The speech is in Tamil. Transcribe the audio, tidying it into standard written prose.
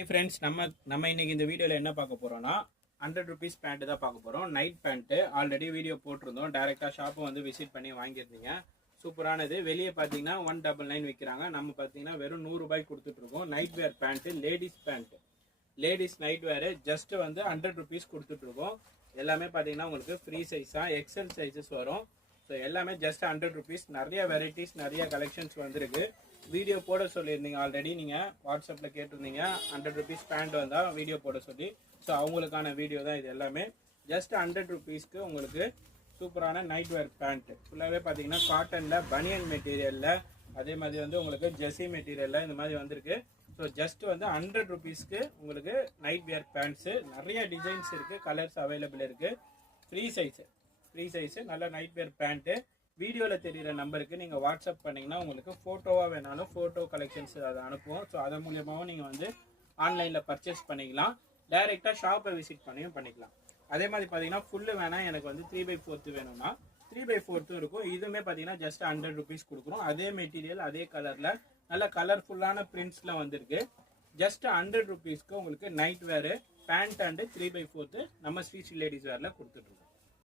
Hi friends, நம்ம இன்னைக்கு இந்த வீடியோல என்ன பார்க்க போறோம்னா 100 rupees பேண்ட் தான் பார்க்க போறோம். நைட் பேண்ட் ஆல்ரெடி வீடியோ போட்டிருந்தோம். டைரக்டா ஷாப்பை வந்து விசிட் பண்ணி வாங்கியிருந்தீங்க. சூப்பரானது. வெளியே பார்த்தீங்கன்னா 199 விற்கிறாங்க. நம்ம பார்த்தீங்கன்னா வெறும் 100 ரூபாய்க்கு கொடுத்துட்டு இருக்கோம். Night wear pant, ladies night wear just வந்து 100 rupees கொடுத்துட்டு இருக்கோம். எல்லாமே பார்த்தீங்கன்னா உங்களுக்கு ஃப்ரீ சைஸா எக்ஸல் சைஸஸ் வரும். ஸோ எல்லாமே ஜஸ்ட் 100 rupees. நிறைய வெரைட்டிஸ், நிறைய கலெக்ஷன்ஸ் வந்திருக்கு. வீடியோ போட சொல்லியிருந்தீங்க ஆல்ரெடி, நீங்கள் வாட்ஸ்அப்பில் கேட்டிருந்தீங்க 100 rupees பேண்ட் வந்தால் வீடியோ போட சொல்லி. ஸோ அவங்களுக்கான வீடியோ தான் இது எல்லாமே. ஜஸ்ட் 100 rupeesக்கு உங்களுக்கு சூப்பரான நைட் வேர் பேண்ட் ஃபுல்லாகவே பார்த்தீங்கன்னா காட்டனில், பனியன் மெட்டீரியலில், அதே மாதிரி வந்து உங்களுக்கு ஜெர்சி மெட்டீரியலில் இந்த மாதிரி வந்திருக்கு. ஸோ ஜஸ்ட் வந்து 100 rupeesக்கு உங்களுக்கு நைட் வேர் பேண்ட்ஸு நிறைய டிசைன்ஸ் இருக்குது, கலர்ஸ் அவைலபிள் இருக்குது. ஃப்ரீ சைஸு நல்ல நைட் வேர் பேண்ட்டு. வீடியோவில் தெரிகிற நம்பருக்கு நீங்கள் வாட்ஸ்அப் பண்ணிங்கன்னா உங்களுக்கு ஃபோட்டோவாக வேணாலும் ஃபோட்டோ கலெக்ஷன்ஸ் அதை அனுப்புவோம். ஸோ அதன் மூலியமாகவும் நீங்கள் வந்து ஆன்லைனில் பர்ச்சேஸ் பண்ணிக்கலாம். டைரெக்டாக ஷாப்பை விசிட் பண்ணியும் பண்ணிக்கலாம். அதே மாதிரி பார்த்தீங்கன்னா ஃபுல்லு வேணால் எனக்கு வந்து 3/4 வேணும்னா 3/4 இருக்கும். இதுவுமே பார்த்தீங்கன்னா ஜஸ்ட் 100 rupees கொடுக்குறோம். அதே மெட்டீரியல், அதே கலரில் நல்ல கலர்ஃபுல்லான பிரிண்ட்ஸில் வந்திருக்கு. ஜஸ்ட் 100 rupeesக்கு உங்களுக்கு நைட் வேரு பேண்ட் அண்டு 3/4 நம்ம ஸ்ரீ லேடிஸ் வேரில் கொடுத்துட்ருக்கோம்.